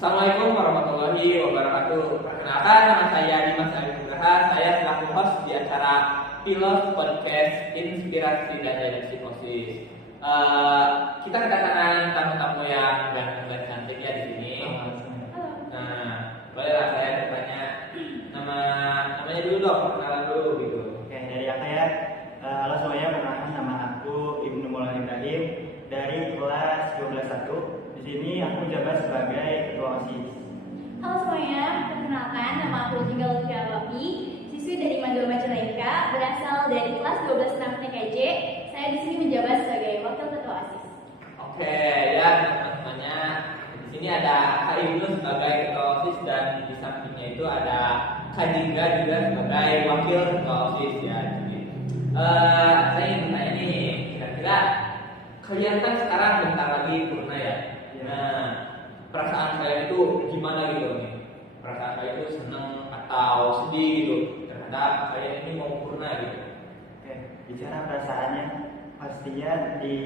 Assalamualaikum warahmatullahi wabarakatuh. Perkenalkan, nama saya Dimas Ali Nugraha. Saya selaku host di acara Pilot Podcast Inspirasi dan Redaksi Psikosis. Kita kedatangan tamu-tamu yang ganteng dan cantik ya di sini. Nah, bolehlah saya bertanya namanya dulu dong, perkenalan dulu gitu. Oke, dari aku ya. Halo semuanya, perkenalkan nama aku Ibnu Maulana Ibrahim dari kelas 12.1. Di sini aku menjabat sebagai ketua OSIS. Halo semuanya, perkenalkan nama aku Tinggal Lutfi Abapi, siswi dari Mandul Majalengka, berasal dari kelas 12 6 TKJ. Saya di sini menjabat sebagai wakil ketua OSIS. Oke, ya teman-temannya. Di sini ada Kak Ibnu sebagai ketua OSIS dan di sampingnya itu ada Kak Jingga juga sebagai wakil ketua OSIS ya. Jadi, saya ingin bertanya nih, kira-kira kalian kan sekarang bentar lagi purna ya. Nah, perasaan saya itu gimana gitu nih? Perasaan saya itu senang atau sedih gitu terhadap kalian ini mau purna gitu. Oke, bicara perasaannya, pastinya di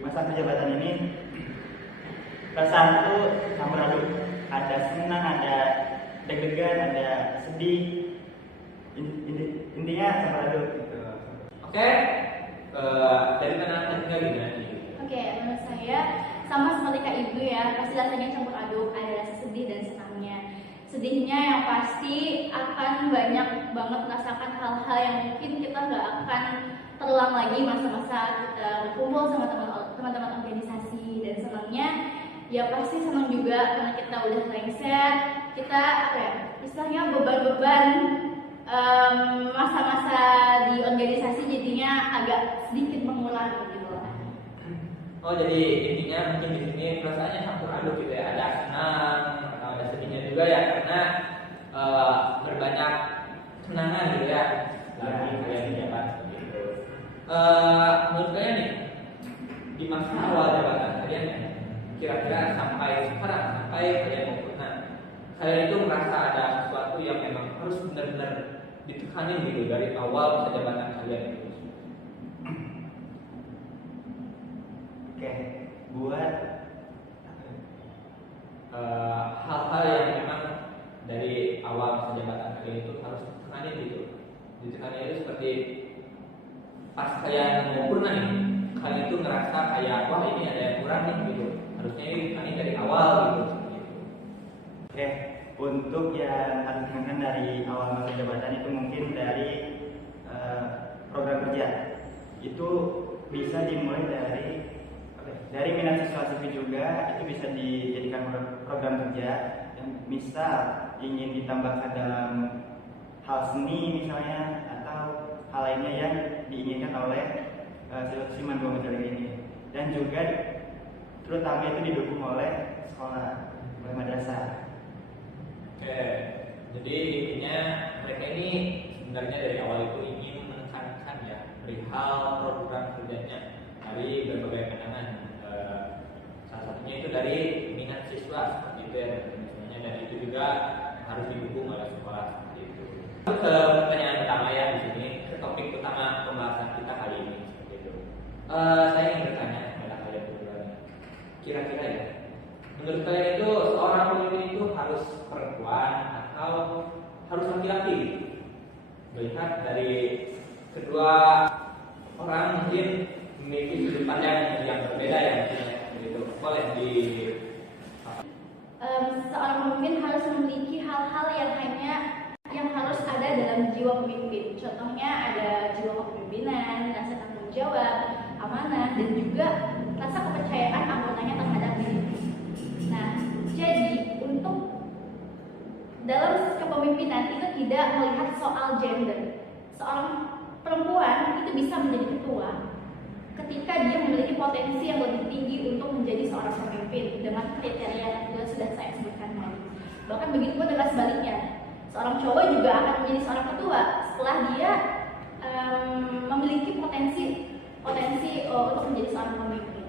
masa penjabatan ini perasaan itu campur aduk. Ada senang, ada deg-degan, ada sedih. Intinya campur aduk gitu. Oke, dari mana ketiga gimana nih? Oke, menurut saya sama seperti Kak Ibu ya, pasti rasanya campur aduk, ada rasa sedih dan senangnya. Sedihnya yang pasti akan banyak banget merasakan hal-hal yang mungkin kita nggak akan terulang lagi masa-masa kita berkumpul sama teman-teman organisasi. Dan senangnya ya pasti senang juga karena kita udah lengser, kita apa ya, istilahnya beban-beban masa-masa di organisasi jadinya agak sedikit mengurangi gitu lah. Oh, jadi intinya mungkin di sini perasaannya campur aduk gitu ya, ada senang atau ada sedihnya juga ya karena berbanyak kenangan gitu ya lagi kalian menjabat gitu. Menurut kalian nih di masa awal jabatan kalian ya, kira-kira sampai sekarang sampai kalian mau purna, kalian itu merasa ada sesuatu yang memang harus benar-benar ditekanin gitu dari awal masa jabatan kalian itu. Oke, buat hal-hal yang memang dari awal masa jabatan kalian itu harus ditekanin gitu. Ditekanin itu seperti pas kalian mau purna nih, kalian itu ngerasa kayak wah ini ada yang kurang nih gitu. Harusnya ini ditekanin dari awal gitu. Oke, untuk yang harus ditekankan dari awal masa jabatan itu mungkin dari program kerja. Itu bisa dimulai dari minat siswa siswi juga, itu bisa dijadikan program kerja yang misal ingin ditambahkan dalam hal seni misalnya atau hal lainnya yang diinginkan oleh siswa-siswi Mandul Majalengka ini. Dan juga terutama itu didukung oleh sekolah, oleh madrasah. Oke, jadi intinya mereka ini sebenarnya dari awal itu ingin menekankan ya perihal program kerjanya dari berbagai pandangan. Salah satunya itu dari minat siswa seperti itu ya, misalnya, dan itu juga harus didukung oleh sekolah seperti itu. Ke pertanyaan pertama ya di sini, ke topik utama pembahasan kita kali ini seperti itu. Saya ingin bertanya kepada kalian berdua, kira-kira ya, menurut kalian itu seorang pemimpin itu harus perempuan atau harus laki-laki? Melihat dari kedua orang mungkin memiliki sudut pandang yang berbeda ya, gitu. Boleh di Seorang pemimpin harus memiliki hal-hal yang harus ada dalam jiwa pemimpin. Contohnya ada jiwa kepemimpinan, rasa tanggung jawab, amanah, dan juga rasa kepercayaan anggotanya terhadap diri. Nah, jadi untuk dalam kepemimpinan itu tidak melihat soal gender. Seorang perempuan itu bisa menjadi ketua ketika dia memiliki potensi yang lebih tinggi untuk menjadi seorang pemimpin dengan kriteria yang sudah saya sebutkan tadi. Bahkan begitu pun dengan sebaliknya, seorang cowok juga akan menjadi seorang ketua setelah dia memiliki potensi untuk menjadi seorang pemimpin.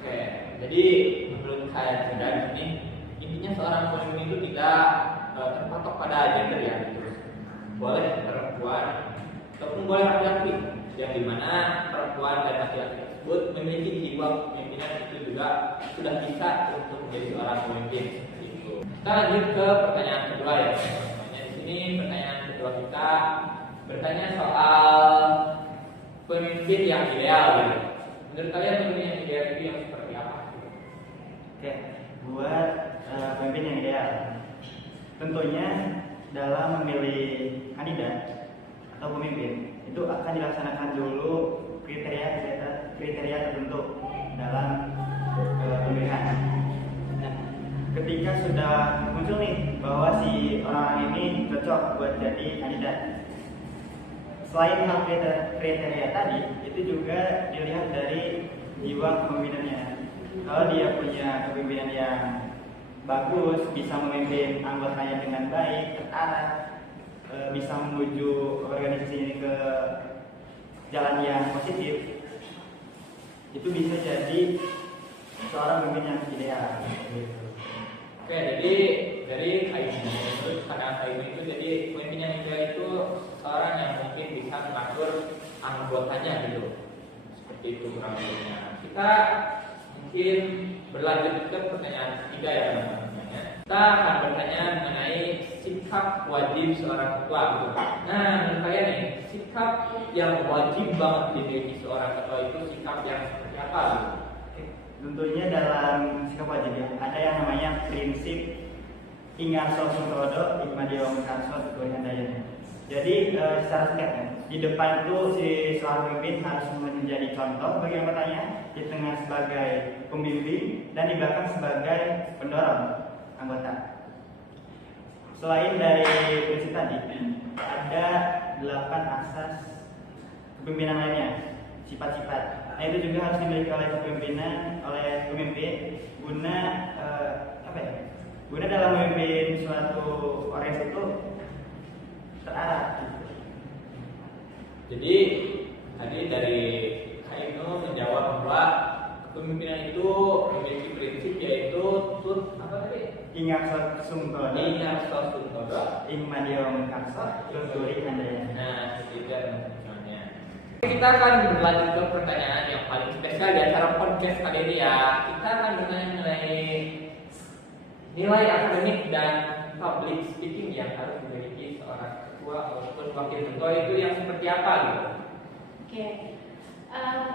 Oke, jadi menurut saya juga di sini intinya seorang pemimpin itu tidak terpatok pada gender ya, gitu. Boleh perempuan ataupun boleh laki-laki. yang dimana perempuan dan laki-laki tersebut memiliki jiwa kepemimpinan itu juga sudah bisa untuk menjadi seorang pemimpin seperti itu. Kita lanjut ke pertanyaan kedua ya. Semuanya di sini pertanyaan kedua kita bertanya soal pemimpin yang ideal. Gitu. Menurut kalian pemimpin yang ideal itu yang seperti apa? Oke, buat pemimpin yang ideal, tentunya dalam memilih kandidat atau pemimpin itu akan dilaksanakan dulu kriteria tertentu dalam pemilihan. Nah, ketika sudah muncul nih bahwa si orang ini cocok buat jadi kandidat, selain hal kriteria tadi, itu juga dilihat dari jiwa kepemimpinannya. Kalau dia punya kepemimpinan yang bagus, bisa memimpin anggotanya dengan baik, terarah, bisa menuju organisasi ini ke jalan yang positif, itu bisa jadi seorang pemimpin yang ideal. Oke, jadi dari Kaimu itu karena Kaimu itu jadi pemimpin yang ideal itu seorang yang mungkin bisa mengatur anggotanya gitu, seperti itu kurang lebihnya. Kita mungkin berlanjut ke pertanyaan ketiga ya teman-teman. Kita akan bertanya mengenai sikap wajib seorang ketua. Gitu. Nah, menurut kalian nih, sikap yang wajib banget dimiliki seorang ketua itu sikap yang seperti apa? Gitu? Tentunya dalam sikap wajib ya, ada yang namanya prinsip Ingarso Suntodo Ikmadio Mekarso Teguh Handayani. Jadi secara singkat ya, di depan itu si seorang pemimpin harus menjadi contoh bagi anggotanya, di tengah sebagai pembimbing dan di belakang sebagai pendorong anggota. Selain dari prinsip tadi, ada 8 asas kepemimpinan lainnya, sifat-sifat. Nah, itu juga harus dimiliki oleh pemimpin guna guna dalam memimpin suatu organisasi itu terarah. Jadi tadi dari Kaino menjawab bahwa kepemimpinan itu memiliki prinsip yaitu Ingat Sungtodo Ikmadio Mekarso Teguh Handayani. Nah, itu teman-temannya. Kita akan berlanjut ke pertanyaan yang paling spesial di acara podcast kali ini ya. Kita akan bertanya mengenai nilai akademik dan public speaking yang harus dimiliki seorang ketua ataupun wakil ketua itu yang seperti apa gitu. Oke.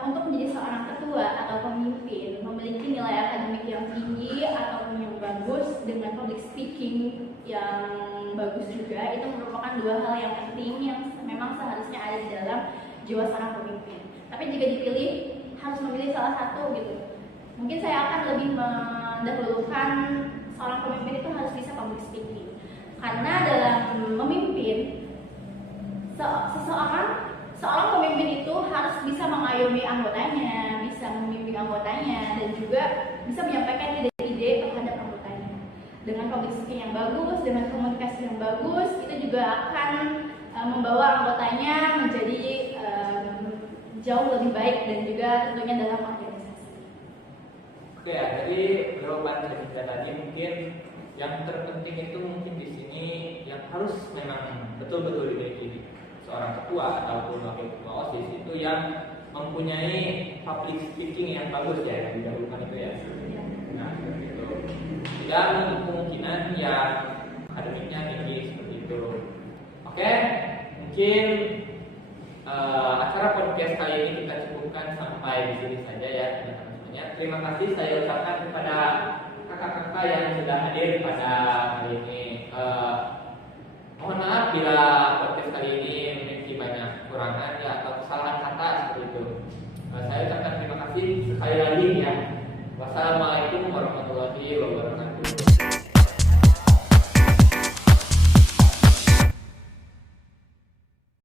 Untuk menjadi seorang ketua atau pemimpin memiliki nilai akademik yang tinggi ataupun yang bagus dengan public speaking yang bagus juga, itu merupakan dua hal yang penting yang memang seharusnya ada di dalam jiwa seorang pemimpin. Tapi jika dipilih harus memilih salah satu gitu. Mungkin saya akan lebih mendahulukan seorang pemimpin itu harus bisa public speaking. Karena dalam memimpin seorang pemimpin itu harus bisa mengayomi anggotanya, bisa membimbing anggotanya, dan juga bisa menyampaikan ide-ide terhadap anggotanya. Dengan public speaking yang bagus, dengan komunikasi yang bagus, itu juga akan membawa anggotanya menjadi jauh lebih baik dan juga tentunya dalam organisasi. Oke ya, jadi jawaban kita tadi mungkin yang terpenting itu mungkin di sini yang harus memang betul-betul dimiliki seorang ketua ataupun wakil ketua OSIS itu yang mempunyai public speaking yang bagus ya, yang didahulukan itu ya. Nah, seperti itu. Dan untuk kemungkinan yang akademiknya tinggi seperti itu. Oke, mungkin acara podcast kali ini kita cukupkan sampai di sini saja ya teman-teman. Terima kasih saya ucapkan kepada kakak-kakak yang sudah hadir pada kali ini. Mohon maaf bila podcast kali ini memiliki banyak kekurangan ya atau kesalahan kata seperti itu. Saya ucapkan terima kasih sekali lagi ya. Wassalamualaikum warahmatullahi wabarakatuh.